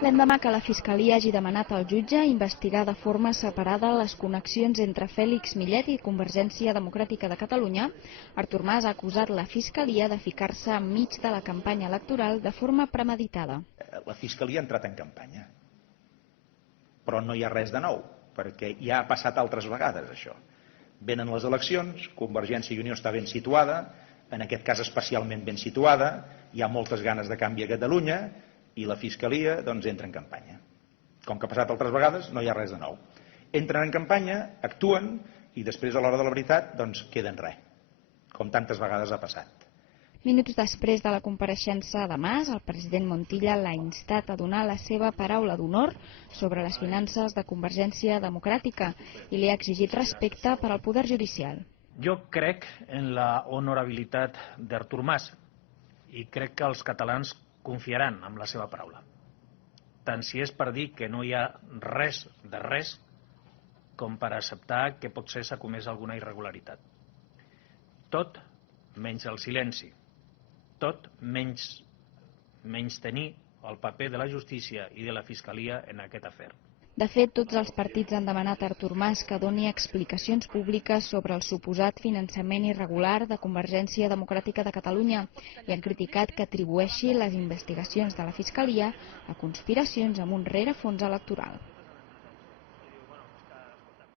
L'endemà que la Fiscalia hagi demanat al jutge investigar de forma separada les connexions entre Fèlix Millet i Convergència Democràtica de Catalunya, Artur Mas ha acusat la Fiscalia de ficar-se enmig de la campanya electoral de forma premeditada. La Fiscalia ha entrat en campanya, però no hi ha res de nou, perquè ja ha passat altres vegades això. Venen les eleccions, Convergència i Unió està ben situada, en aquest cas especialment ben situada, hi ha moltes ganes de canvi a Catalunya, i la Fiscalia doncs entra en campanya. Com que ha passat altres vegades, no hi ha res de nou. Entren en campanya, actuen i després a l'hora de la veritat doncs queden res, com tantes vegades ha passat. Minuts després de la compareixença de Mas, el president Montilla l'ha instat a donar la seva paraula d'honor sobre les finances de Convergència Democràtica i li ha exigit respecte per al poder judicial. Jo crec en la honorabilitat d'Artur Mas i crec que els catalans confiaran en la seva paraula. Tant si és per dir que no hi ha res de res com per acceptar que potser s'ha comès alguna irregularitat. Tot menys el silenci. Tot menys tenir el paper de la justícia i de la Fiscalia en aquest afer. De fet, tots els partits han demanat a Artur Mas que doni explicacions públiques sobre el suposat finançament irregular de Convergència Democràtica de Catalunya i han criticat que atribueixi les investigacions de la Fiscalia a conspiracions amb un rerefons electoral.